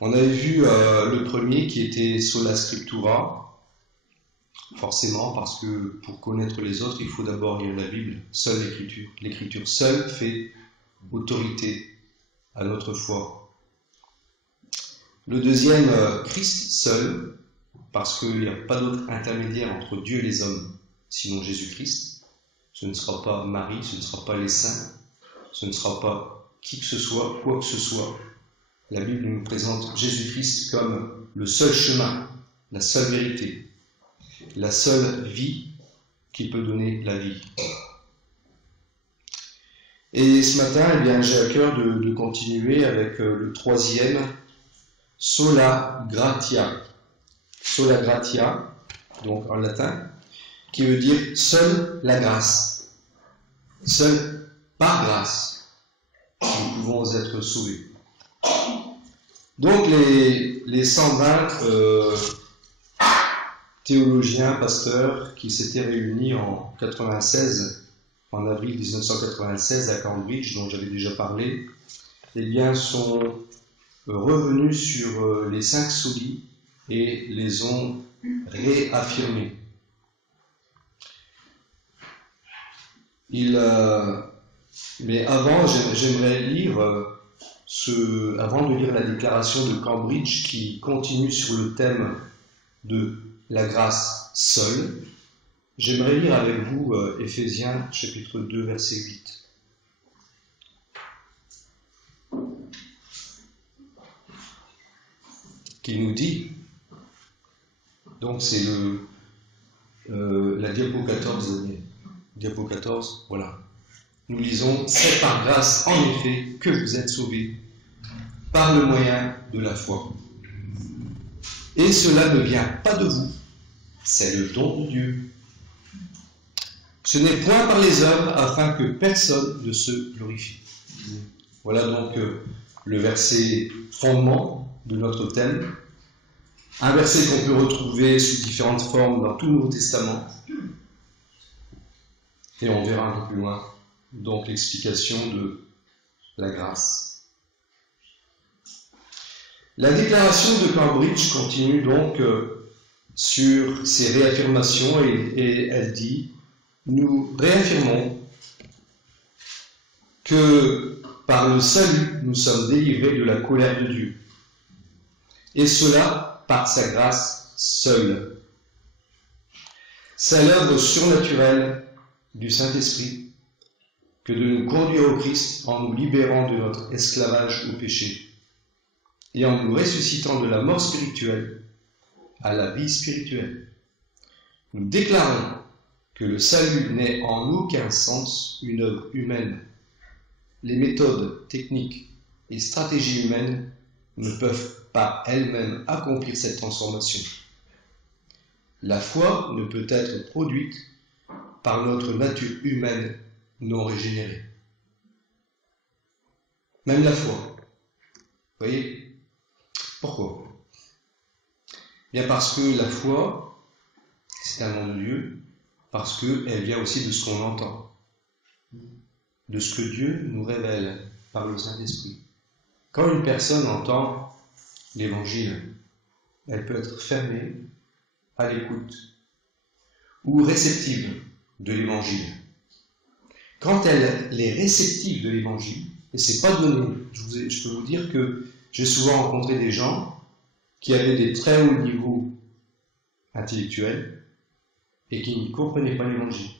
On avait vu le premier qui était Sola Scriptura, forcément parce que pour connaître les autres, il faut d'abord lire la Bible, seule l'Écriture. L'Écriture seule fait autorité à notre foi. Le deuxième, Christ seul, parce qu'il n'y a pas d'autre intermédiaire entre Dieu et les hommes, sinon Jésus-Christ. Ce ne sera pas Marie, ce ne sera pas les saints, ce ne sera pas qui que ce soit, quoi que ce soit. La Bible nous présente Jésus-Christ comme le seul chemin, la seule vérité, la seule vie qui peut donner la vie. Et ce matin, eh bien, j'ai à cœur de continuer avec le troisième, Sola Gratia. Sola Gratia, donc en latin, qui veut dire seule la grâce. Seule par grâce, nous pouvons être sauvés. Donc les 120 théologiens, pasteurs qui s'étaient réunis en 96, en avril 1996 à Cambridge, dont j'avais déjà parlé, eh bien sont revenus sur les 5 solis et les ont réaffirmés. Mais avant, j'aimerais lire avant de lire la déclaration de Cambridge qui continue sur le thème de la grâce seule, j'aimerais lire avec vous Éphésiens chapitre 2 verset 8. Qui nous dit, donc c'est la diapo 14, diapo 14, voilà. Nous lisons, c'est par grâce en effet que vous êtes sauvés, par le moyen de la foi. Et cela ne vient pas de vous, c'est le don de Dieu. Ce n'est point par les œuvres afin que personne ne se glorifie. Voilà donc le verset fondement de notre thème. Un verset qu'on peut retrouver sous différentes formes dans tout le Nouveau Testament. Et on verra un peu plus loin donc l'explication de la grâce. La déclaration de Cambridge continue donc sur ces réaffirmations et elle dit « Nous réaffirmons que par le salut, nous sommes délivrés de la colère de Dieu. Et cela par sa grâce seule. C'est l'œuvre surnaturelle du Saint-Esprit que de nous conduire au Christ en nous libérant de notre esclavage au péché et en nous ressuscitant de la mort spirituelle à la vie spirituelle. Nous déclarons que le salut n'est en aucun sens une œuvre humaine. Les méthodes, techniques et stratégies humaines ne peuvent pas elles-mêmes accomplir cette transformation. La foi ne peut être produite par notre nature humaine non régénérée. Même la foi. Vous voyez ? Pourquoi ? Bien parce que la foi, c'est un nom de Dieu, parce qu'elle vient aussi de ce qu'on entend, de ce que Dieu nous révèle par le Saint-Esprit. Quand une personne entend l'Évangile, elle peut être fermée à l'écoute ou réceptive de l'Évangile. Quand elle est réceptive de l'Évangile, et c'est pas donné, je peux vous dire que j'ai souvent rencontré des gens qui avaient des très hauts niveaux intellectuels et qui ne comprenaient pas l'Évangile.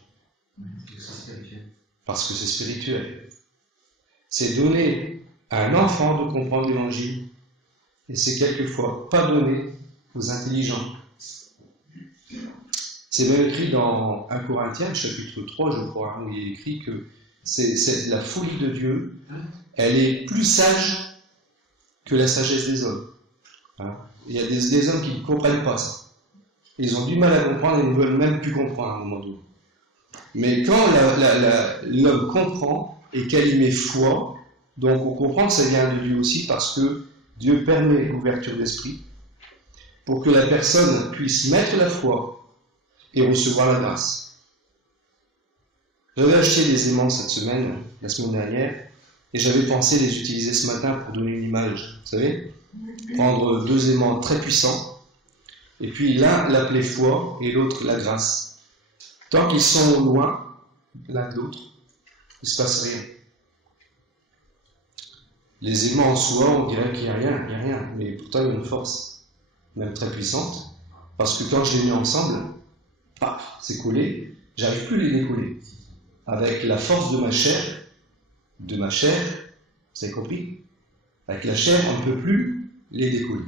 Parce que c'est spirituel. C'est donné à un enfant de comprendre l'Évangile et c'est quelquefois pas donné aux intelligents. C'est même écrit dans 1 Corinthiens, chapitre 3, je crois, où il est écrit que c'est la folie de Dieu, elle est plus sage que la sagesse des hommes. Hein? Il y a des hommes qui ne comprennent pas ça. Ils ont du mal à comprendre et ne veulent même plus comprendre à un moment donné. Mais quand l'homme comprend et qu'elle y met foi, donc on comprend que ça vient de Dieu aussi parce que Dieu permet l'ouverture d'esprit pour que la personne puisse mettre la foi et recevoir la grâce. J'avais acheté des aimants cette semaine, la semaine dernière, et j'avais pensé les utiliser ce matin pour donner une image. Vous savez, prendre deux aimants très puissants, et puis l'un l'appeler foi et l'autre la grâce. Tant qu'ils sont loin l'un de l'autre, il ne se passe rien. Les aimants en soi, on dirait qu'il n'y a rien, mais pourtant il y a une force, même très puissante, parce que quand je les mets ensemble, paf, c'est collé, j'arrive plus à les décoller. Avec la force de ma chair, vous avez compris? Avec la chair, on ne peut plus les décoller.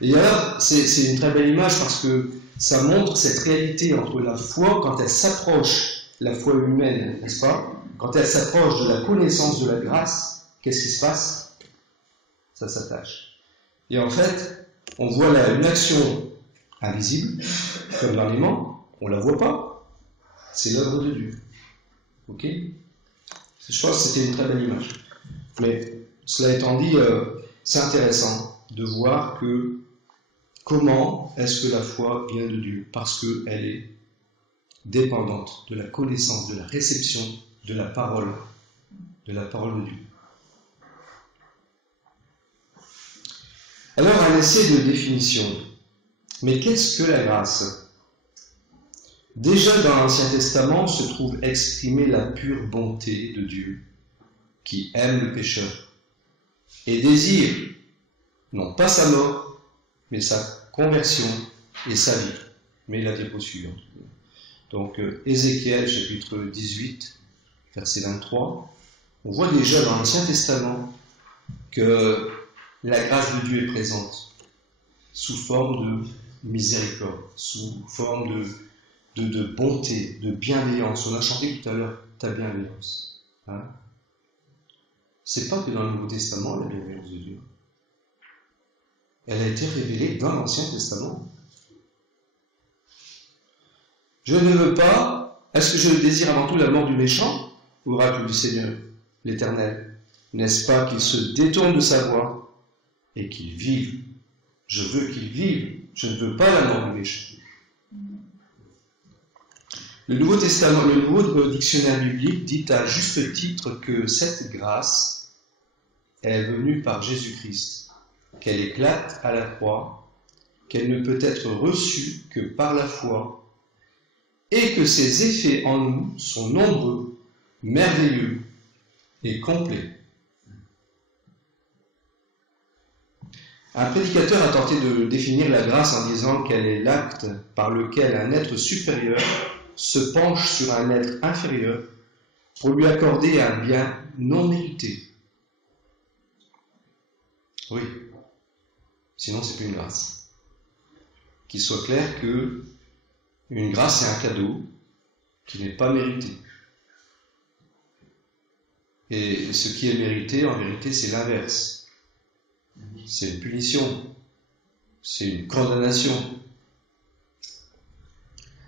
Et alors, c'est une très belle image parce que ça montre cette réalité entre la foi, quand elle s'approche, la foi humaine, n'est-ce pas? Quand elle s'approche de la connaissance de la grâce, qu'est-ce qui se passe? Ça s'attache. Et en fait, on voit là une action invisible, comme dans l'aimant, on ne la voit pas. C'est l'œuvre de Dieu. Ok? Je pense que c'était une très belle image. Mais cela étant dit, c'est intéressant de voir que comment est-ce que la foi vient de Dieu? Parce qu'elle est dépendante de la connaissance, de la réception de la parole de Dieu. Alors, un essai de définition. Mais qu'est-ce que la grâce? Déjà dans l'Ancien Testament se trouve exprimée la pure bonté de Dieu, qui aime le pécheur, et désire, non pas sa mort, mais sa conversion et sa vie. Mais la diapo suivante. Donc, Ézéchiel, chapitre 18, verset 23, on voit déjà dans l'Ancien Testament que la grâce de Dieu est présente sous forme de miséricorde, sous forme de bonté, de bienveillance. On a chanté tout à l'heure ta bienveillance. Hein? C'est pas que dans le Nouveau Testament la bienveillance de Dieu. Elle a été révélée dans l'Ancien Testament. Je ne veux pas, est-ce que je désire avant tout la mort du méchant? Oracle du Seigneur, l'Éternel. N'est-ce pas qu'il se détourne de sa voie et qu'il vive? Je veux qu'il vive, je ne veux pas la mort du méchant. Le Nouveau Testament, le Nouveau Dictionnaire biblique dit à juste titre que cette grâce est venue par Jésus-Christ, qu'elle éclate à la croix, qu'elle ne peut être reçue que par la foi, et que ses effets en nous sont nombreux, merveilleux et complets. Un prédicateur a tenté de définir la grâce en disant qu'elle est l'acte par lequel un être supérieur se penche sur un être inférieur pour lui accorder un bien non mérité. Oui, sinon c'est plus une grâce. Qu'il soit clair que une grâce c'est un cadeau qui n'est pas mérité. Et ce qui est mérité, en vérité, c'est l'inverse. C'est une punition, c'est une condamnation.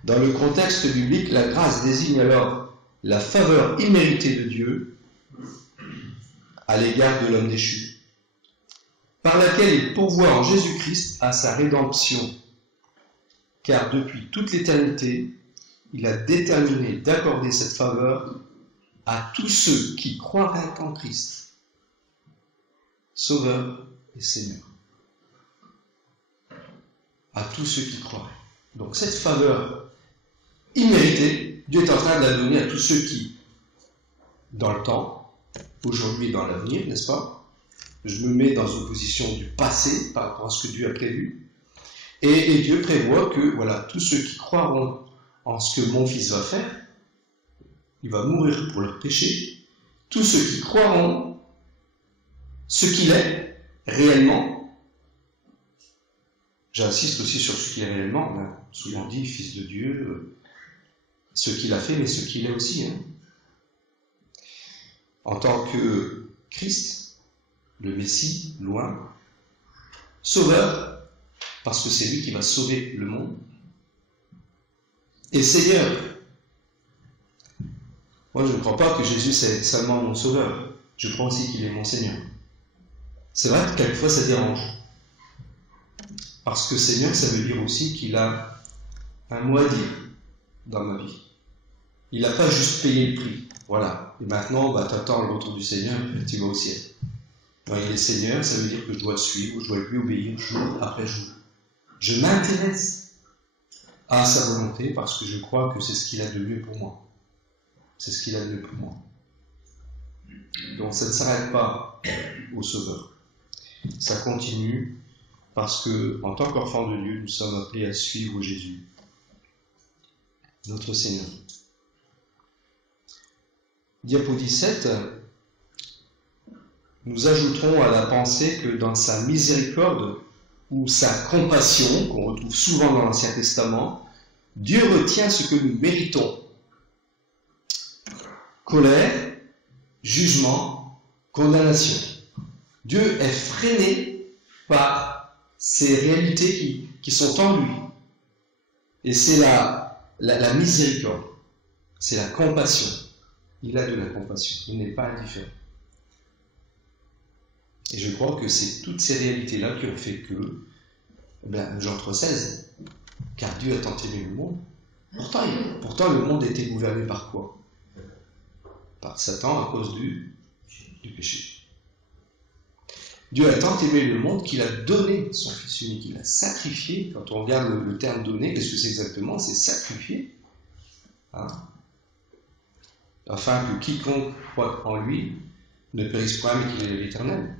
Dans le contexte biblique, la grâce désigne alors la faveur imméritée de Dieu à l'égard de l'homme déchu, par laquelle il pourvoit en Jésus-Christ à sa rédemption, car depuis toute l'éternité, il a déterminé d'accorder cette faveur à tous ceux qui croiraient en Christ, Sauveur et Seigneur. À tous ceux qui croiraient. Donc cette faveur imméritée, Dieu est en train de la donner à tous ceux qui, dans le temps, aujourd'hui et dans l'avenir, n'est-ce pas? Je me mets dans une position du passé par rapport à ce que Dieu a prévu. Et Dieu prévoit que, voilà, tous ceux qui croiront en ce que mon Fils va faire, il va mourir pour leurs péchés. Tous ceux qui croiront ce qu'il est réellement, j'insiste aussi sur ce qu'il est réellement, on a souvent dit Fils de Dieu, ce qu'il a fait, mais ce qu'il est aussi. Hein. En tant que Christ, le Messie, loin, Sauveur, parce que c'est lui qui va sauver le monde, et Seigneur. Moi, je ne crois pas que Jésus c'est seulement mon Sauveur, je crois aussi qu'il est mon Seigneur. C'est vrai que quelquefois ça dérange, parce que Seigneur, ça veut dire aussi qu'il a un mot à dire dans ma vie. Il n'a pas juste payé le prix, voilà, et maintenant, t'attends le retour du Seigneur, et tu vas au ciel. Quand il est Seigneur, ça veut dire que je dois le suivre, je dois lui obéir jour après jour. Je m'intéresse à sa volonté parce que je crois que c'est ce qu'il a de mieux pour moi. C'est ce qu'il a de mieux pour moi. Donc ça ne s'arrête pas au Sauveur. Ça continue parce que, en tant qu'enfants de Dieu, nous sommes appelés à suivre Jésus, notre Seigneur. Diapo 17, nous ajouterons à la pensée que dans sa miséricorde ou sa compassion, qu'on retrouve souvent dans l'Ancien Testament, Dieu retient ce que nous méritons. Colère, jugement, condamnation. Dieu est freiné par ces réalités qui sont en lui. Et c'est la miséricorde, c'est la compassion. Il a de la compassion, il n'est pas indifférent. Et je crois que c'est toutes ces réalités-là qui ont fait que, Jean 3,16, car Dieu a tant aimé le monde. Pourtant, le monde était gouverné par quoi? Par Satan à cause du péché. Dieu a tant aimé le monde qu'il a donné son Fils unique, il a sacrifié. Quand on regarde le terme donné, qu'est-ce que c'est exactement? C'est sacrifier. Afin que quiconque croit en lui ne périsse point, mais qu'il ait l'éternel.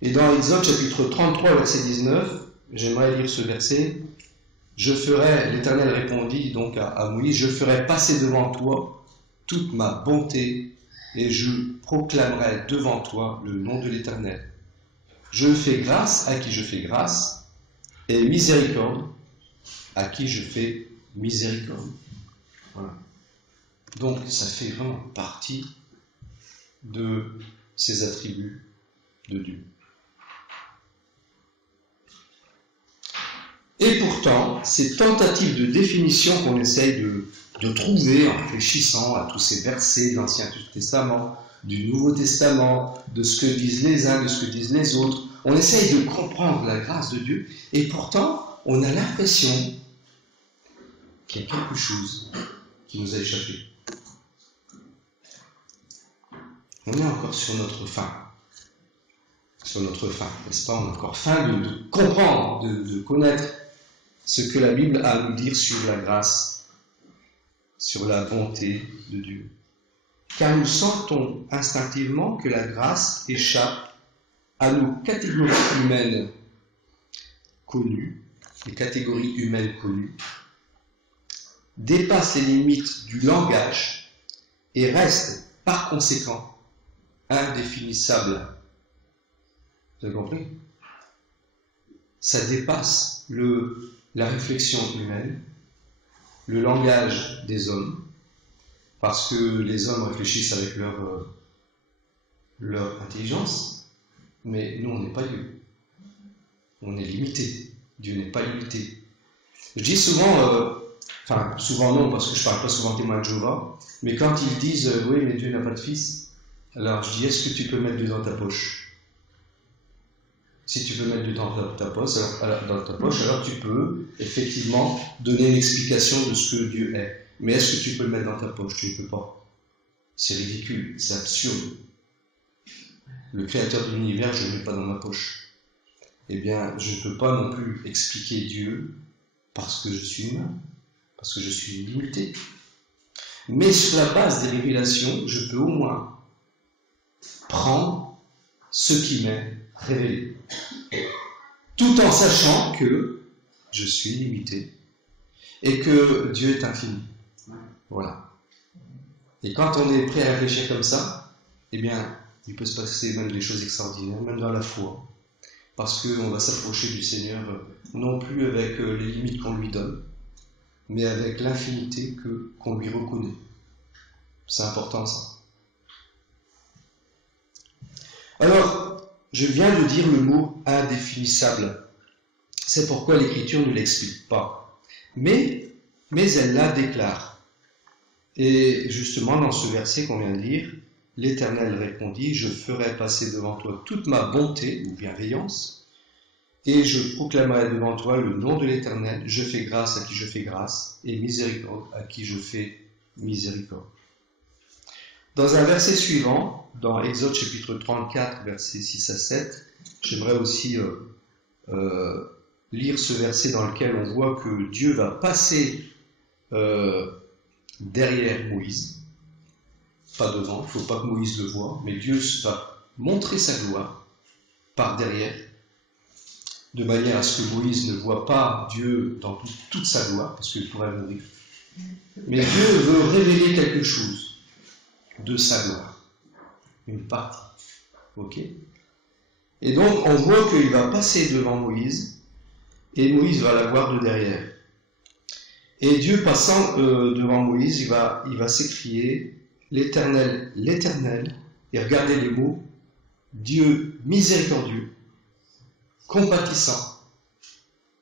Et dans Exode chapitre 33, verset 19, j'aimerais lire ce verset. L'Éternel répondit donc à Moïse, je ferai passer devant toi toute ma bonté et je proclamerai devant toi le nom de l'Éternel. Je fais grâce à qui je fais grâce et miséricorde à qui je fais miséricorde. Voilà. Donc ça fait vraiment partie de ces attributs de Dieu. Et pourtant, ces tentatives de définition qu'on essaye de trouver en réfléchissant à tous ces versets de l'Ancien Testament, du Nouveau Testament, de ce que disent les uns, de ce que disent les autres, on essaye de comprendre la grâce de Dieu, et pourtant, on a l'impression qu'il y a quelque chose qui nous a échappé. On est encore sur notre faim. N'est-ce pas? On a encore faim de comprendre, de connaître ce que la Bible a à nous dire sur la grâce, sur la bonté de Dieu. Car nous sentons instinctivement que la grâce échappe à nos catégories humaines connues, dépasse les limites du langage et reste par conséquent indéfinissable. Vous avez compris? Ça dépasse la réflexion humaine, le langage des hommes, parce que les hommes réfléchissent avec leur intelligence, mais nous on n'est pas Dieu. On est limité. Dieu n'est pas limité. Je dis souvent, souvent non, parce que je ne parle pas souvent témoin de Jéhovah, mais quand ils disent oui, mais Dieu n'a pas de fils, alors je dis est-ce que tu peux mettre Dieu dans ta poche? Si tu peux mettre Dieu dans ta poche, alors tu peux effectivement donner une explication de ce que Dieu est. Mais est-ce que tu peux le mettre dans ta poche? Tu ne peux pas. C'est ridicule, c'est absurde. Le créateur de l'univers, je ne le mets pas dans ma poche. Eh bien, je ne peux pas non plus expliquer Dieu parce que je suis humain, parce que je suis limité. Mais sur la base des révélations, je peux au moins prendre ce qui m'est révélé. Tout en sachant que je suis limité et que Dieu est infini. Voilà. Et quand on est prêt à réfléchir comme ça, eh bien, il peut se passer même des choses extraordinaires, même dans la foi. Parce qu'on va s'approcher du Seigneur, non plus avec les limites qu'on lui donne, mais avec l'infinité qu'on lui reconnaît. C'est important ça. Alors, je viens de dire le mot indéfinissable. C'est pourquoi l'Écriture ne l'explique pas. Mais elle la déclare. Et justement, dans ce verset qu'on vient de lire, l'Éternel répondit, je ferai passer devant toi toute ma bonté ou bienveillance, et je proclamerai devant toi le nom de l'Éternel, je fais grâce à qui je fais grâce, et miséricorde à qui je fais miséricorde. Dans un verset suivant, dans Exode chapitre 34, versets 6 à 7, j'aimerais aussi lire ce verset dans lequel on voit que Dieu va passer derrière Moïse, pas devant, il ne faut pas que Moïse le voie, mais Dieu va montrer sa gloire par derrière, de manière à ce que Moïse ne voit pas Dieu dans toute sa gloire, parce qu'il pourrait mourir. Mais Dieu veut révéler quelque chose de sa gloire, une partie. Ok ? Et donc on voit qu'il va passer devant Moïse, et Moïse va la voir de derrière. Et Dieu passant devant Moïse, il va s'écrier « L'Éternel, l'Éternel », et regardez les mots, Dieu miséricordieux, compatissant,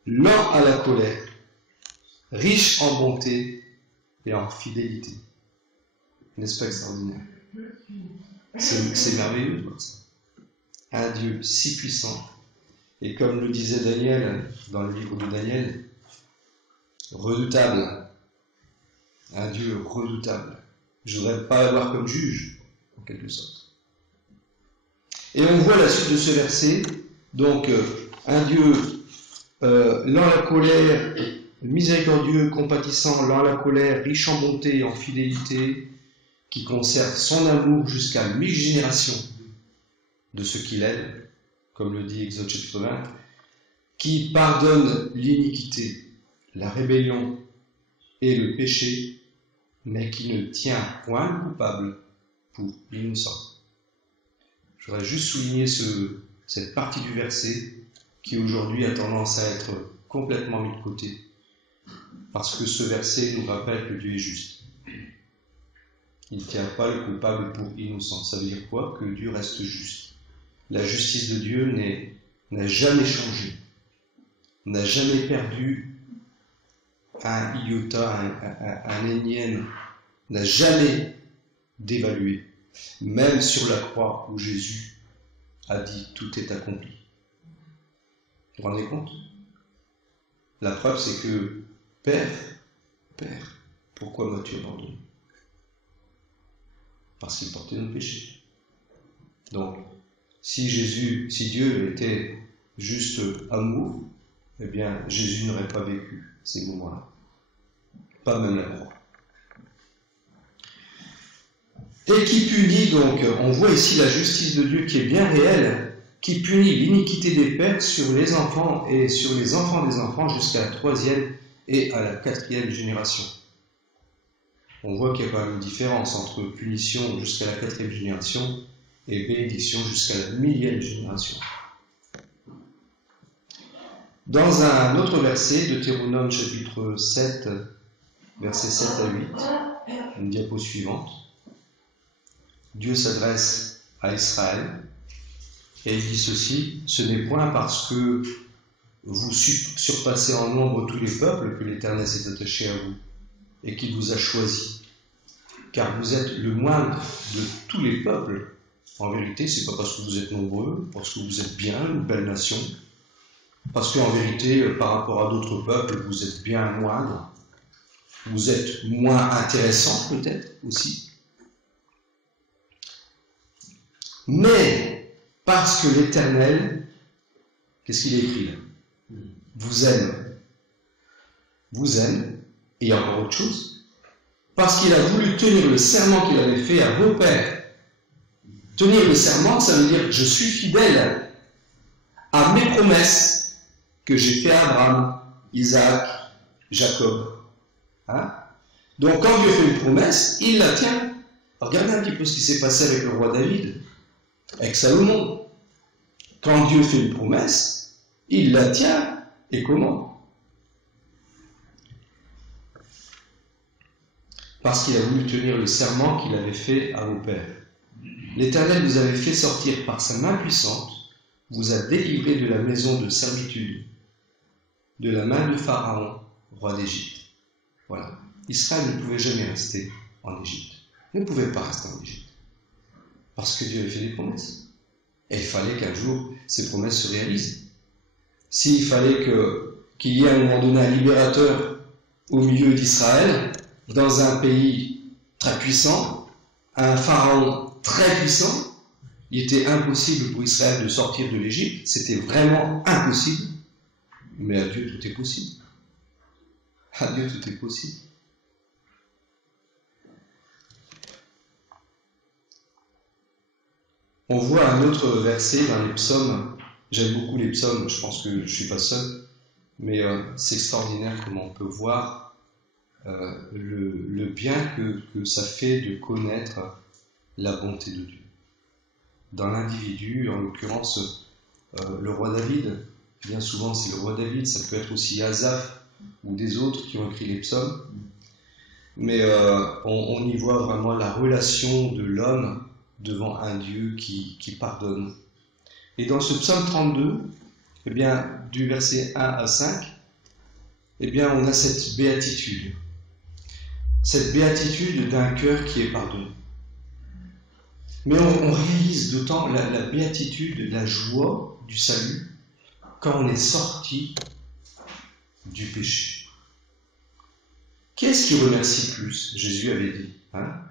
lent à la colère, riche en bonté et en fidélité. N'est-ce pas extraordinaire? C'est merveilleux, ça. Un Dieu si puissant, et comme le disait Daniel dans le livre de Daniel, redoutable, un Dieu redoutable. Je ne voudrais pas l'avoir comme juge, en quelque sorte. Et on voit la suite de ce verset, donc un Dieu lent à la colère, miséricordieux, compatissant, lent à la colère, riche en bonté et en fidélité, qui conserve son amour jusqu'à 1000 générations de ceux qu'il aime, comme le dit Exode chapitre 20, qui pardonne l'iniquité, la rébellion et le péché, mais qui ne tient point le coupable pour innocent. Je voudrais juste souligner cette partie du verset qui aujourd'hui a tendance à être complètement mis de côté, parce que ce verset nous rappelle que Dieu est juste. Il ne tient pas le coupable pour innocent. Ça veut dire quoi? Que Dieu reste juste. La justice de Dieu n'a jamais changé, n'a jamais perdu un iota, un énième, n'a jamais dévalué, même sur la croix où Jésus a dit tout est accompli. Vous vous rendez compte? La preuve, c'est que Père, pourquoi m'as-tu abandonné? Parce qu'il portait nos péchés. Donc, si Dieu était juste amour, eh bien, Jésus n'aurait pas vécu ces moments-là. Pas même la croix. Et qui punit donc, on voit ici la justice de Dieu qui est bien réelle, qui punit l'iniquité des pères sur les enfants et sur les enfants des enfants jusqu'à la 3e et à la 4e génération. On voit qu'il y a quand même une différence entre punition jusqu'à la 4e génération et bénédiction jusqu'à la 1000e génération. Dans un autre verset, Deutéronome chapitre 7, versets 7 à 8, une diapo suivante, Dieu s'adresse à Israël et il dit ceci: ce n'est point parce que vous surpassez en nombre tous les peuples que l'Éternel s'est attaché à vous et qu'il vous a choisi, car vous êtes le moindre de tous les peuples. En vérité, c'est pas parce que vous êtes nombreux, parce que vous êtes bien une belle nation, parce qu'en vérité, par rapport à d'autres peuples, vous êtes bien moindre, vous êtes moins intéressant peut-être aussi. Mais parce que l'Éternel, qu'est-ce qu'il est écrit là? Vous aime, et il y a encore autre chose, parce qu'il a voulu tenir le serment qu'il avait fait à vos pères. Tenir le serment, ça veut dire je suis fidèle à mes promesses que j'ai fait à Abraham, Isaac, Jacob. Hein? Donc quand Dieu fait une promesse, il la tient. Regardez un petit peu ce qui s'est passé avec le roi David, avec Salomon. Quand Dieu fait une promesse, il la tient. Et comment? Parce qu'il a voulu tenir le serment qu'il avait fait à vos pères. L'Éternel vous avait fait sortir par sa main puissante, vous a délivré de la maison de servitude, de la main de Pharaon, roi d'Égypte. Voilà. Israël ne pouvait jamais rester en Égypte. Il ne pouvait pas rester en Égypte. Parce que Dieu avait fait des promesses. Et il fallait qu'un jour, ces promesses se réalisent. S'il fallait qu'il y ait à un moment donné un libérateur au milieu d'Israël, dans un pays très puissant, un pharaon très puissant. Il était impossible pour Israël de sortir de l'Égypte. C'était vraiment impossible. Mais à Dieu, tout est possible. À Dieu, tout est possible. On voit un autre verset dans les psaumes. J'aime beaucoup les psaumes, je pense que je ne suis pas seul. Mais c'est extraordinaire comment on peut voir le bien que ça fait de connaître la bonté de Dieu. Dans l'individu, en l'occurrence le roi David, bien souvent c'est le roi David, ça peut être aussi Asaph ou des autres qui ont écrit les psaumes, mais on y voit vraiment la relation de l'homme devant un Dieu qui pardonne. Et dans ce psaume 32, eh bien, du verset 1 à 5, eh bien, on a cette béatitude d'un cœur qui est pardonné. Mais on réalise d'autant la béatitude, la joie du salut quand on est sorti du péché. Qui est-ce qui remercie plus? Jésus avait dit, hein?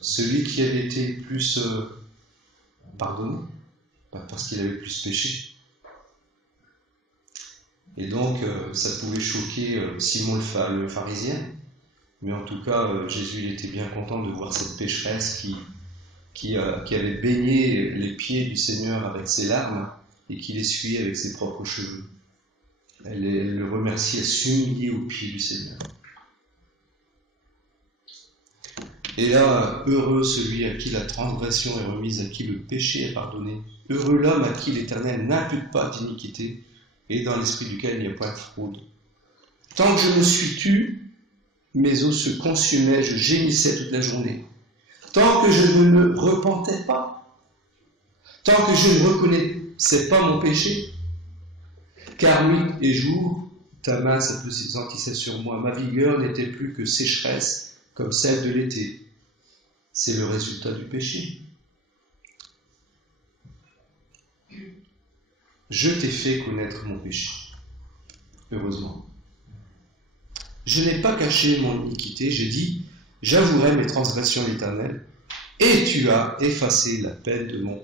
Celui qui avait été plus pardonné, parce qu'il avait plus péché. Et donc, ça pouvait choquer Simon le pharisien, mais en tout cas, Jésus il était bien content de voir cette pécheresse qui avait baigné les pieds du Seigneur avec ses larmes et qui l'essuyait avec ses propres cheveux. Elle le remercie, elle s'humiliait aux pieds du Seigneur. Et là, heureux celui à qui la transgression est remise, à qui le péché est pardonné. Heureux l'homme à qui l'Éternel n'impute pas d'iniquité et dans l'esprit duquel il n'y a pas de fraude. Tant que je me suis tu, mes os se consumaient, je gémissais toute la journée. Tant que je ne me repentais pas, tant que je ne reconnaissais pas mon péché, car nuit et jour, ta main s'appesantissait sur moi, ma vigueur n'était plus que sécheresse comme celle de l'été. C'est le résultat du péché. Je t'ai fait connaître mon péché, heureusement. Je n'ai pas caché mon iniquité, j'ai dit, j'avouerai mes transgressions l'Éternel, et tu as effacé la peine de mon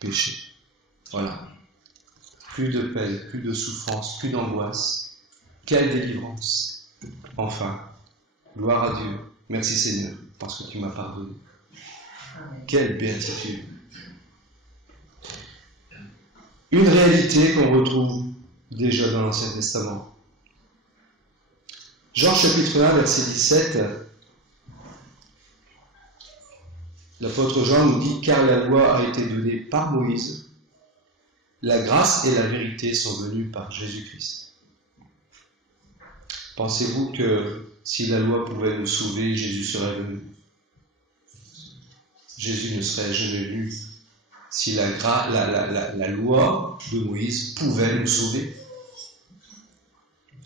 péché. Voilà. Plus de peine, plus de souffrance, plus d'angoisse. Quelle délivrance. Enfin, gloire à Dieu. Merci Seigneur, parce que tu m'as pardonné. Quelle béatitude. Une réalité qu'on retrouve déjà dans l'Ancien Testament. Jean chapitre 1, verset 17, l'apôtre Jean nous dit « Car la loi a été donnée par Moïse, la grâce et la vérité sont venues par Jésus-Christ. » Pensez-vous que si la loi pouvait nous sauver, Jésus serait venu? Jésus ne serait jamais venu si la loi de Moïse pouvait nous sauver.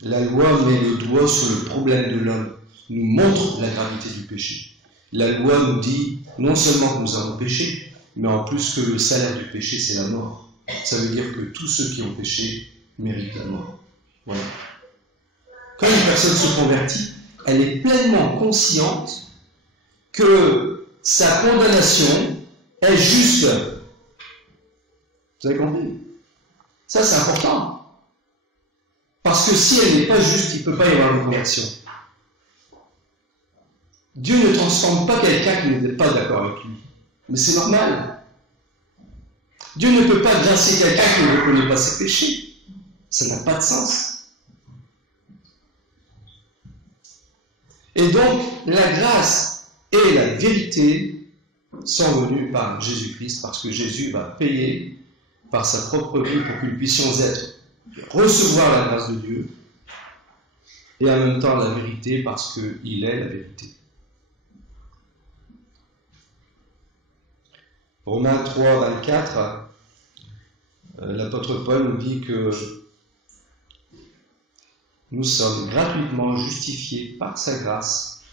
La loi met le doigt sur le problème de l'homme, nous montre la gravité du péché. La loi nous dit non seulement que nous avons péché, mais en plus que le salaire du péché, c'est la mort. Ça veut dire que tous ceux qui ont péché méritent la mort. Voilà. Quand une personne se convertit, elle est pleinement consciente que sa condamnation est juste. Vous avez compris? Ça, c'est important. Parce que si elle n'est pas juste, il ne peut pas y avoir une conversion. Dieu ne transforme pas quelqu'un qui n'était pas d'accord avec lui. Mais c'est normal. Dieu ne peut pas grâcer quelqu'un qui ne reconnaît pas ses péchés. Ça n'a pas de sens. Et donc, la grâce et la vérité sont venues par Jésus-Christ, parce que Jésus va payer par sa propre vie pour que nous puissions recevoir la grâce de Dieu, et en même temps la vérité, parce qu'il est la vérité. Romains 3, 24, l'apôtre Paul nous dit que nous sommes gratuitement justifiés par sa grâce,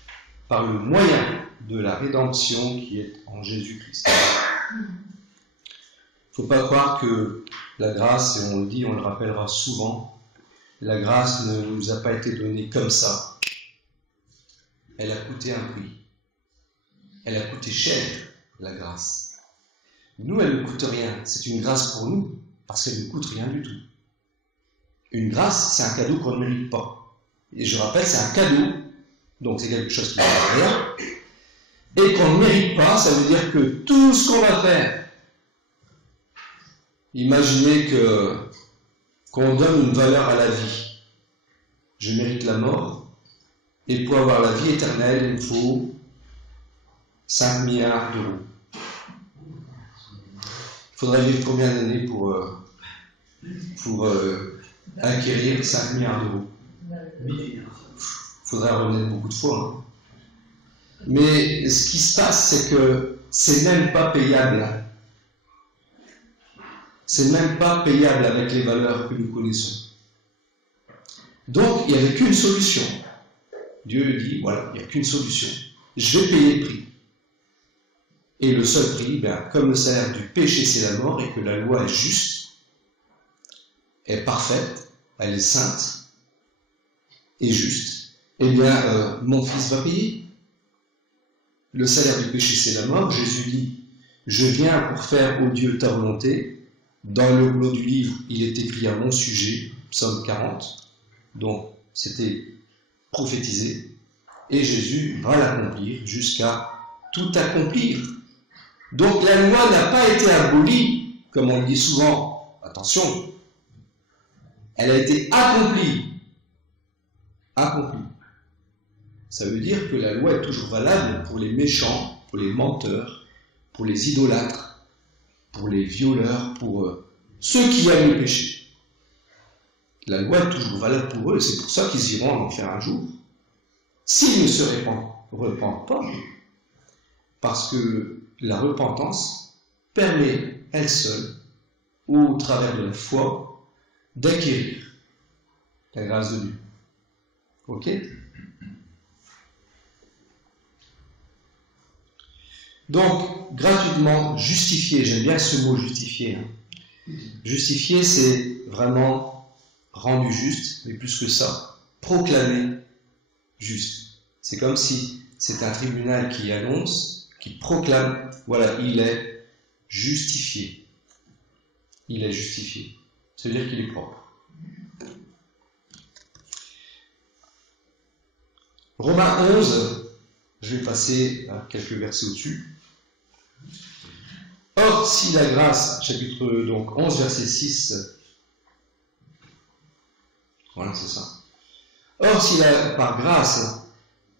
par le moyen de la rédemption qui est en Jésus-Christ. Il ne faut pas croire que la grâce, et on le dit, on le rappellera souvent, la grâce ne nous a pas été donnée comme ça. Elle a coûté un prix. Elle a coûté cher, la grâce. Nous, elle ne coûte rien. C'est une grâce pour nous, parce qu'elle ne coûte rien du tout. Une grâce, c'est un cadeau qu'on ne mérite pas. Et je rappelle, c'est un cadeau, donc c'est quelque chose qui ne coûte rien. Et qu'on ne mérite pas, ça veut dire que tout ce qu'on va faire, imaginez qu'on donne une valeur à la vie. Je mérite la mort, et pour avoir la vie éternelle, il me faut 5 milliards d'euros. Il faudrait vivre combien d'années pour acquérir 5 milliards d'euros? Il faudrait revenir beaucoup de fois. Hein. Mais ce qui se passe, c'est que c'est même pas payable. C'est même pas payable avec les valeurs que nous connaissons. Donc, il n'y avait qu'une solution. Dieu dit, voilà, il n'y a qu'une solution. Je vais payer le prix. Et le seul prix, comme le salaire du péché, c'est la mort, et que la loi est juste, est parfaite, elle est sainte, et juste, eh bien, mon fils va payer. Le salaire du péché, c'est la mort. Jésus dit, je viens pour faire, ô Dieu, ta volonté. Dans le rouleau du livre, il est écrit à mon sujet, Psaume 40. Donc, c'était prophétisé. Et Jésus va l'accomplir jusqu'à tout accomplir. Donc, la loi n'a pas été abolie, comme on le dit souvent. Attention, elle a été accomplie. Accomplie. Ça veut dire que la loi est toujours valable pour les méchants, pour les menteurs, pour les idolâtres, pour les violeurs, pour ceux qui aiment le péché. La loi est toujours valable pour eux, et c'est pour ça qu'ils iront en enfer un jour. S'ils ne se repentent pas, parce que la repentance permet, elle seule, au travers de la foi, d'acquérir la grâce de Dieu. Ok ? Donc, gratuitement, justifié, j'aime bien ce mot justifié. Hein. Justifié, c'est vraiment rendu juste, mais plus que ça, proclamé juste. C'est comme si c'est un tribunal qui annonce, qui proclame, voilà, il est justifié. Il est justifié. Ça veut dire qu'il est propre. Romains 11, je vais passer à quelques versets au-dessus. Or, si la grâce, chapitre donc 11, verset 6, voilà, c'est ça. Or, si par grâce,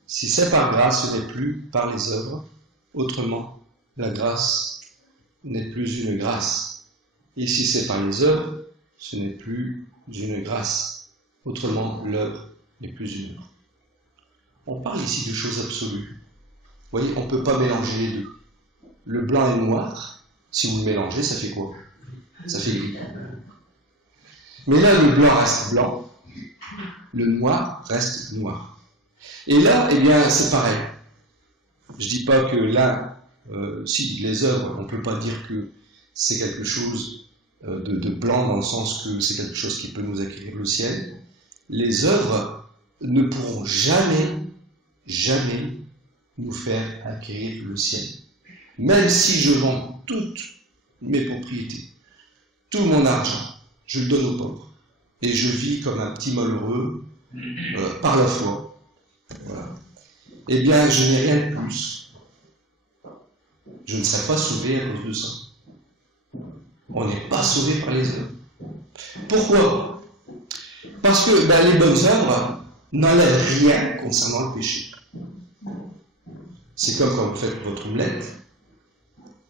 si c'est par grâce, ce n'est plus par les œuvres, autrement, la grâce n'est plus une grâce. Et si c'est par les œuvres, ce n'est plus une grâce, autrement, l'œuvre n'est plus une œuvre. On parle ici de choses absolues. Vous voyez, on ne peut pas mélanger les deux. Le blanc et le noir, si vous le mélangez, ça fait quoi? Ça fait gris. Mais là, le blanc reste blanc, le noir reste noir. Et là, eh bien, c'est pareil. Je dis pas que là, si les œuvres, on peut pas dire que c'est quelque chose de blanc dans le sens que c'est quelque chose qui peut nous acquérir le ciel. Les œuvres ne pourront jamais nous faire acquérir le ciel. Même si je vends toutes mes propriétés, tout mon argent, je le donne aux pauvres. Et je vis comme un petit malheureux par la foi. Voilà. Eh bien, je n'ai rien de plus. Je ne serai pas sauvé à cause de ça. On n'est pas sauvé par les œuvres. Pourquoi? Parce que les bonnes œuvres n'enlèvent rien concernant le péché. C'est comme quand vous faites votre omelette.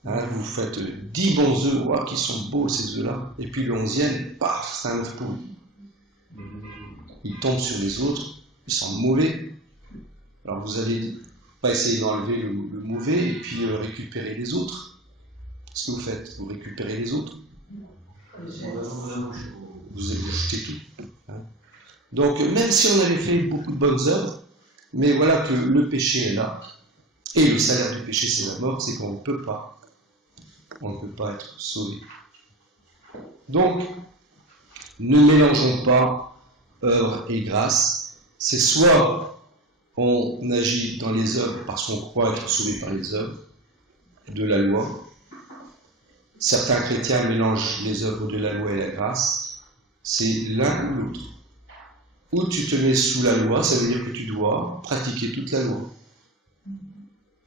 Hein, vous faites 10 bons œufs, wow, qui sont beaux ces œufs-là, et puis le 11e, paf, c'est un œuf pourri. Ils tombent sur les autres, ils sont mauvais. Alors vous allez pas essayer d'enlever le mauvais et puis récupérer les autres. Qu'est-ce que vous faites? Vous récupérez les autres. Vous allez jeter tout. Hein. Donc même si on avait fait beaucoup de bonnes œuvres, mais voilà que le péché est là, et le salaire du péché c'est la mort, c'est qu'on ne peut pas. On ne peut pas être sauvé. Donc, ne mélangeons pas œuvre et grâce. C'est soit on agit dans les œuvres parce qu'on croit être sauvé par les œuvres de la loi. Certains chrétiens mélangent les œuvres de la loi et la grâce. C'est l'un ou l'autre. Ou tu te mets sous la loi, ça veut dire que tu dois pratiquer toute la loi.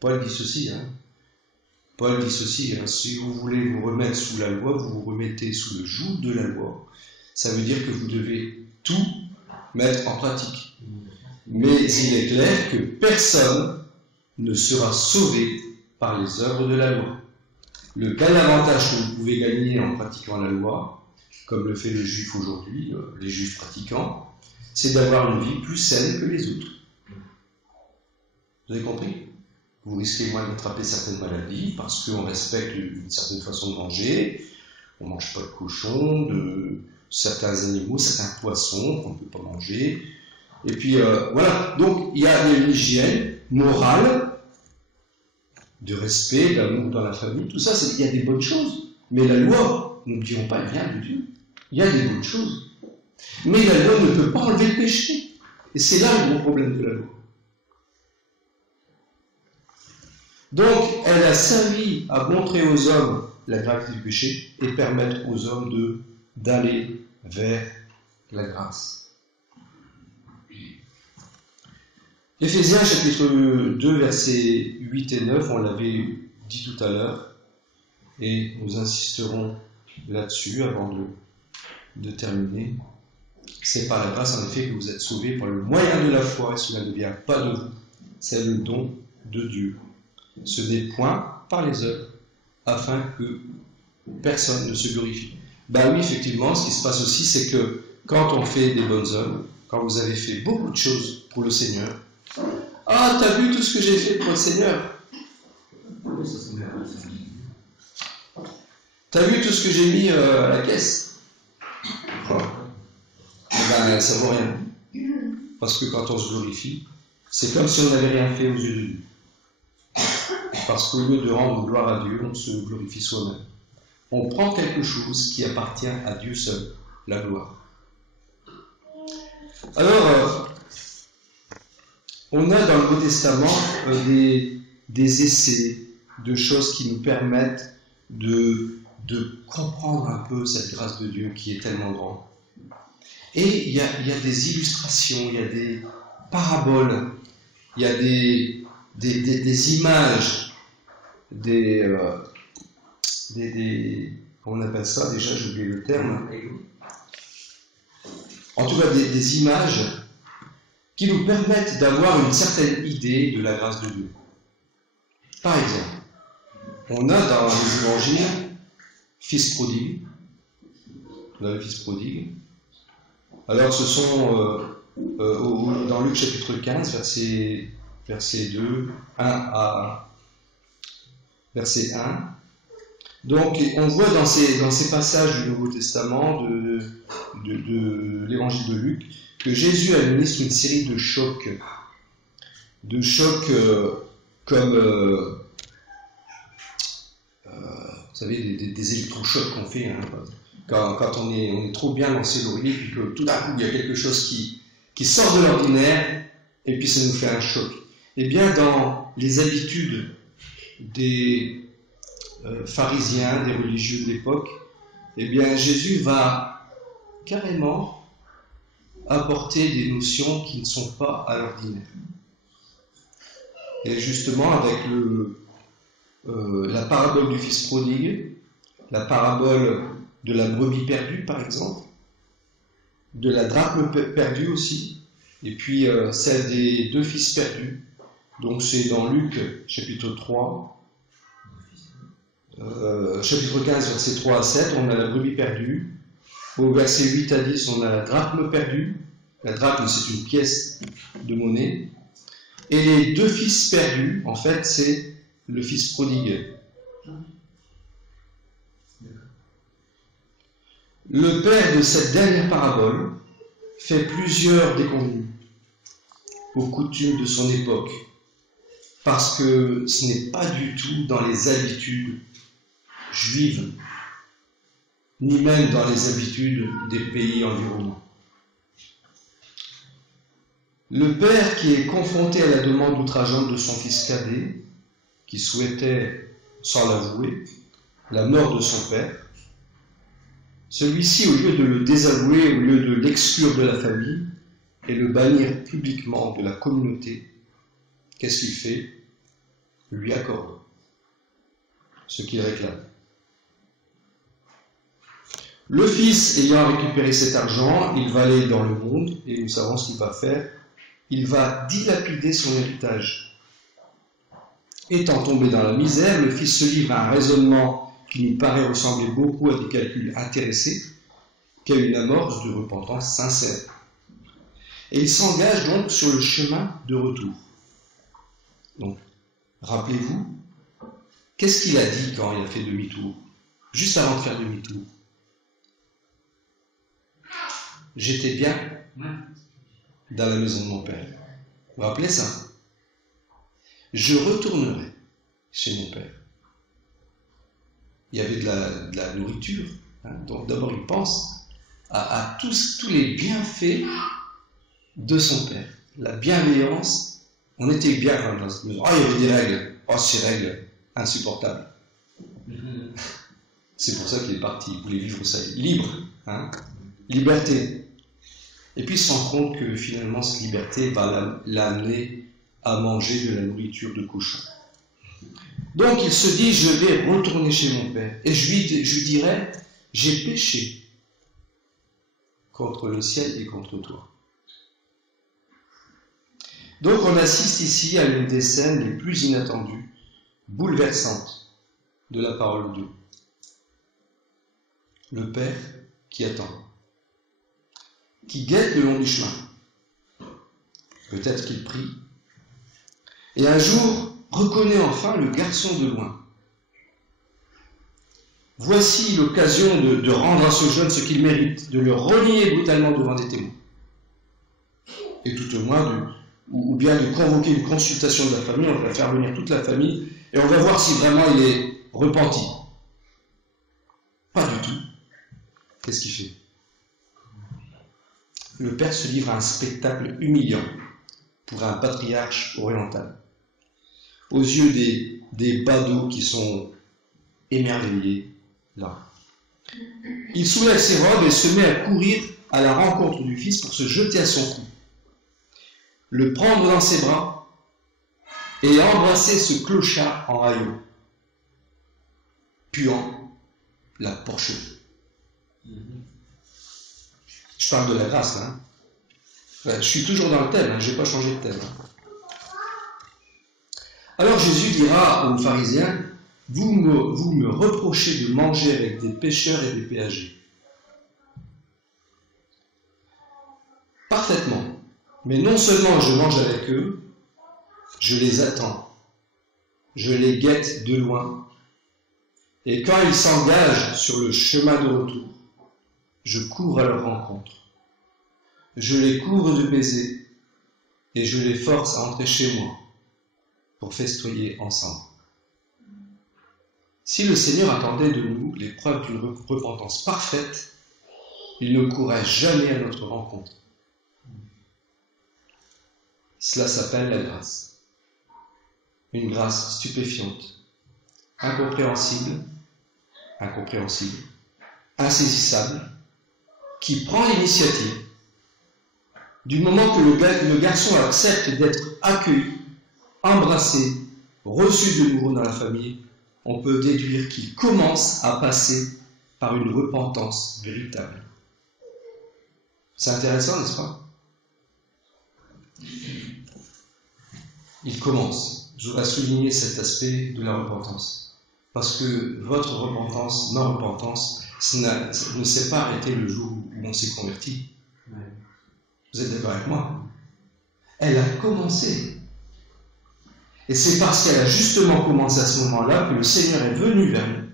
Paul dit ceci, Paul dit ceci, si vous voulez vous remettre sous la loi, vous vous remettez sous le joug de la loi. Ça veut dire que vous devez tout mettre en pratique. Mais il est clair que personne ne sera sauvé par les œuvres de la loi. Le bel avantage que vous pouvez gagner en pratiquant la loi, comme le fait le juif aujourd'hui, les juifs pratiquants, c'est d'avoir une vie plus saine que les autres. Vous avez compris? Vous risquez moins d'attraper certaines maladies parce qu'on respecte une certaine façon de manger, on ne mange pas de cochon, de certains animaux, certains poissons qu'on ne peut pas manger. Et puis voilà, donc il y a une hygiène morale, de respect, d'amour dans la famille, tout ça, il y a des bonnes choses. Mais la loi, n'oublions pas, elle vient de Dieu. Il y a des bonnes choses. Mais la loi ne peut pas enlever le péché. Et c'est là le gros problème de la loi. Donc, elle a servi à montrer aux hommes la gravité du péché et permettre aux hommes d'aller vers la grâce. Éphésiens chapitre 2, versets 8 et 9, on l'avait dit tout à l'heure, et nous insisterons là-dessus avant de terminer. C'est par la grâce en effet que vous êtes sauvés par le moyen de la foi, et cela ne vient pas de vous, c'est le don de Dieu. Ce n'est point par les œuvres, afin que personne ne se glorifie. Ben oui, effectivement, ce qui se passe aussi, c'est que quand on fait des bonnes œuvres, quand vous avez fait beaucoup de choses pour le Seigneur, ah, t'as vu tout ce que j'ai fait pour le Seigneur? T'as vu tout ce que j'ai mis à la caisse? Oh. Ben, ça vaut rien. Parce que quand on se glorifie, c'est comme si on n'avait rien fait aux yeux de Dieu. Parce qu'au lieu de rendre gloire à Dieu, on se glorifie soi-même. On prend quelque chose qui appartient à Dieu seul, la gloire. Alors, on a dans le Nouveau Testament des essais de choses qui nous permettent de comprendre un peu cette grâce de Dieu qui est tellement grande. Et il y a des illustrations, il y a des paraboles, il y a des images, comment on appelle ça déjà, j'ai oublié le terme. En tout cas, des images qui nous permettent d'avoir une certaine idée de la grâce de Dieu. Par exemple, on a dans les évangiles fils prodigue. Vous avez le fils prodigue. Alors ce sont dans Luc chapitre 15, verset 2, 1 à verset 1. Donc on voit dans ces passages du Nouveau Testament de l'évangile de Luc que Jésus administre une série de chocs comme vous savez, des électrochocs qu'on fait quand on est trop bien lancé l'oreiller, puis que tout d'un coup il y a quelque chose qui sort de l'ordinaire, et puis ça nous fait un choc. Eh bien, dans les habitudes des pharisiens, des religieux de l'époque, eh bien, Jésus va carrément apporter des notions qui ne sont pas à l'ordinaire. Et justement, avec la parabole du fils prodigue, la parabole de la brebis perdue, par exemple, de la drachme perdue aussi, et puis celle des 2 fils perdus. Donc c'est dans Luc, chapitre 3, chapitre 15, versets 3 à 7, on a la brebis perdue. Au verset 8 à 10, on a la drachme perdue. La drachme, c'est une pièce de monnaie. Et les 2 fils perdus, en fait, c'est le fils prodigue. Le père de cette dernière parabole fait plusieurs déconvenues aux coutumes de son époque, parce que ce n'est pas du tout dans les habitudes juives, ni même dans les habitudes des pays environnants. Le père qui est confronté à la demande outrageante de son fils cadet, qui souhaitait, sans l'avouer, la mort de son père, celui-ci, au lieu de le désavouer, au lieu de l'exclure de la famille et le bannir publiquement de la communauté, qu'est-ce qu'il fait? Lui accorde ce qu'il réclame. Le fils ayant récupéré cet argent, il va aller dans le monde et nous savons ce qu'il va faire. Il va dilapider son héritage. Étant tombé dans la misère, le fils se livre à un raisonnement qui nous paraît ressembler beaucoup à des calculs intéressés qu'à une amorce de repentance sincère. Et il s'engage donc sur le chemin de retour. Donc, rappelez-vous, qu'est-ce qu'il a dit quand il a fait demi-tour? Juste avant de faire demi-tour. J'étais bien dans la maison de mon père. Vous vous rappelez ça? Je retournerai chez mon père. Il y avait de la nourriture. Donc d'abord il pense à tous les bienfaits de son père. La bienveillance. On était bien dans cette maison. Il y avait des règles. Ces règles insupportables. C'est pour ça qu'il est parti. Il voulait vivre ça libre. Liberté. Et puis il se rend compte que finalement cette liberté va l'amener à manger de la nourriture de cochon. Donc il se dit, je vais retourner chez mon père. Et je lui dirai, j'ai péché contre le ciel et contre toi. Donc on assiste ici à une des scènes les plus inattendues, bouleversantes de la parole de Dieu. Le père qui attend, qui guette le long du chemin. Peut-être qu'il prie. Et un jour, reconnaît enfin le garçon de loin. Voici l'occasion de rendre à ce jeune ce qu'il mérite, de le renier brutalement devant des témoins. Et tout au moins, ou bien de convoquer une consultation de la famille, on va faire venir toute la famille, et on va voir si vraiment il est repenti. Pas du tout. Qu'est-ce qu'il fait? Le père se livre à un spectacle humiliant pour un patriarche oriental. Aux yeux des badauds qui sont émerveillés là. Il soulève ses robes et se met à courir à la rencontre du fils pour se jeter à son cou, le prendre dans ses bras et embrasser ce clochard en haillons, puant la porcherie. Je parle de la grâce, je suis toujours dans le thème, je n'ai pas changé de thème. Alors Jésus dira aux pharisiens, vous me reprochez de manger avec des pécheurs et des péagers. Parfaitement. Mais non seulement je mange avec eux, je les attends. Je les guette de loin. Et quand ils s'engagent sur le chemin de retour, je cours à leur rencontre. Je les couvre de baisers et je les force à entrer chez moi pour festoyer ensemble. Si le Seigneur attendait de nous les preuves d'une repentance parfaite, il ne courrait jamais à notre rencontre. Cela s'appelle la grâce. Une grâce stupéfiante, incompréhensible, insaisissable, qui prend l'initiative. Du moment que le garçon accepte d'être accueilli, embrassé, reçu de nouveau dans la famille, on peut déduire qu'il commence à passer par une repentance véritable. C'est intéressant, n'est-ce pas? Il commence. Je voudrais souligner cet aspect de la repentance. Parce que votre repentance, ma repentance, ne s'est pas arrêtée le jour où on s'est converti. Vous êtes d'accord avec moi? Elle a commencé. Et c'est parce qu'elle a justement commencé à ce moment-là que le Seigneur est venu vers nous.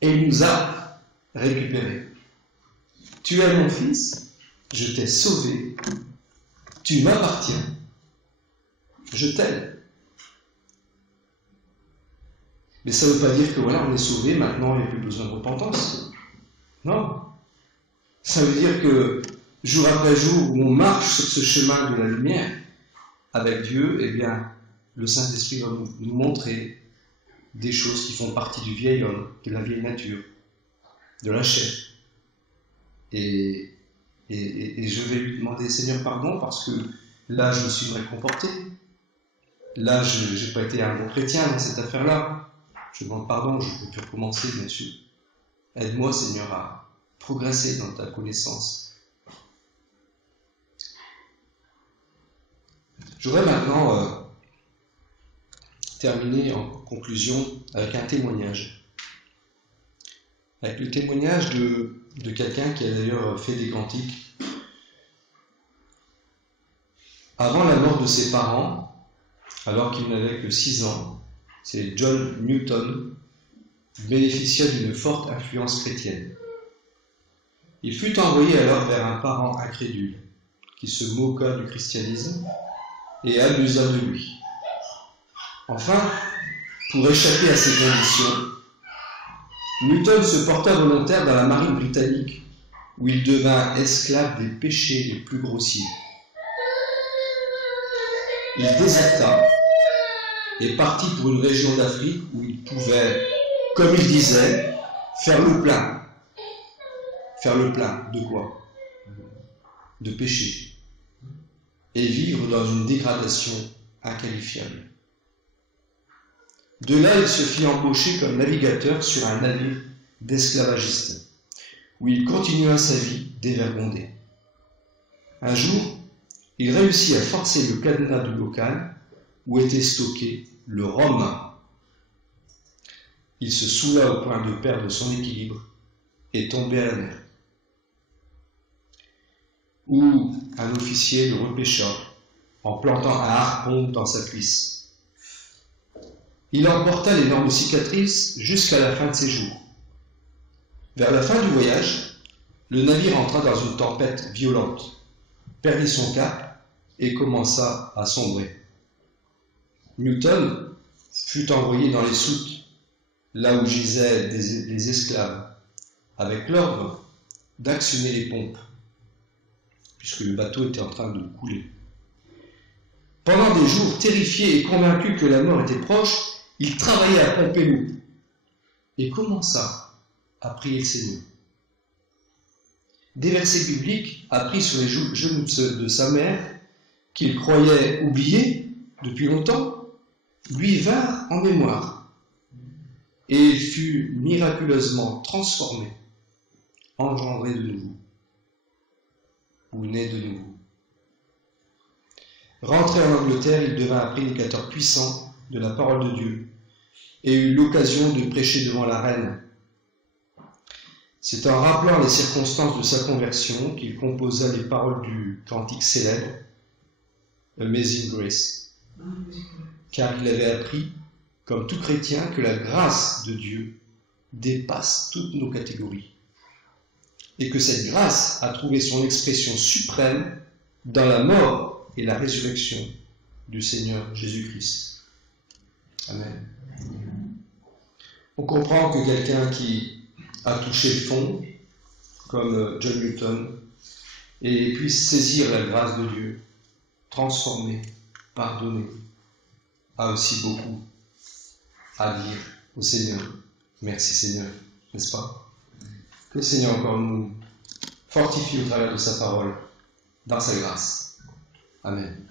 Et il nous a récupérés. Tu es mon fils, je t'ai sauvé, tu m'appartiens, je t'aime. Mais ça ne veut pas dire que voilà, on est sauvé, maintenant il n'y a plus besoin de repentance. Non. Ça veut dire que jour après jour, où on marche sur ce chemin de la lumière avec Dieu, eh bien, le Saint-Esprit va nous montrer des choses qui font partie du vieil homme, de la vieille nature, de la chair. Et je vais lui demander, Seigneur, pardon, parce que là, je me suis mal comporté. Là, je n'ai pas été un bon chrétien dans cette affaire-là. Je demande pardon, je ne peux plus recommencer, bien sûr. Aide-moi, Seigneur, à progresser dans ta connaissance. Je voudrais maintenant terminer en conclusion avec un témoignage. Avec le témoignage de quelqu'un qui a d'ailleurs fait des cantiques. Avant la mort de ses parents, alors qu'il n'avait que 6 ans, c'est John Newton, bénéficia d'une forte influence chrétienne. Il fut envoyé alors vers un parent incrédule, qui se moqua du christianisme et abusa de lui. Enfin, pour échapper à ces conditions, Newton se porta volontaire dans la marine britannique, où il devint esclave des péchés les plus grossiers. Il déserta et partit pour une région d'Afrique où il pouvait, comme il disait, faire le plein. Faire le plein de quoi? De péché. Et vivre dans une dégradation inqualifiable. De là, il se fit embaucher comme navigateur sur un navire d'esclavagistes, où il continua sa vie dévergondée. Un jour, il réussit à forcer le cadenas du bocal où était stocké le rhum. Il se saoula au point de perdre son équilibre et tomber à la mer. Où un officier le repêcha en plantant un harpon dans sa cuisse. Il emporta l'énorme cicatrice jusqu'à la fin de ses jours. Vers la fin du voyage, le navire entra dans une tempête violente, perdit son cap et commença à sombrer. Newton fut envoyé dans les soutes, là où gisaient les esclaves, avec l'ordre d'actionner les pompes, puisque le bateau était en train de couler. Pendant des jours, terrifié et convaincu que la mort était proche, il travaillait à pomper l'eau et commença à prier le Seigneur. Des versets bibliques appris sur les genoux de sa mère, qu'il croyait oubliés depuis longtemps, lui vinrent en mémoire et il fut miraculeusement transformé, engendré de nouveau, ou né de nouveau. Rentré en Angleterre, il devint un prédicateur puissant de la parole de Dieu et eut l'occasion de prêcher devant la reine. C'est en rappelant les circonstances de sa conversion qu'il composa les paroles du cantique célèbre Amazing Grace, car il avait appris, comme tout chrétien, que la grâce de Dieu dépasse toutes nos catégories et que cette grâce a trouvé son expression suprême dans la mort et la résurrection du Seigneur Jésus-Christ. Amen. On comprend que quelqu'un qui a touché le fond, comme John Newton, et puisse saisir la grâce de Dieu, transformer, pardonner, a aussi beaucoup à dire au Seigneur. Merci Seigneur, n'est-ce pas? Que le Seigneur encore nous fortifie au travers de sa parole, dans sa grâce. Amen.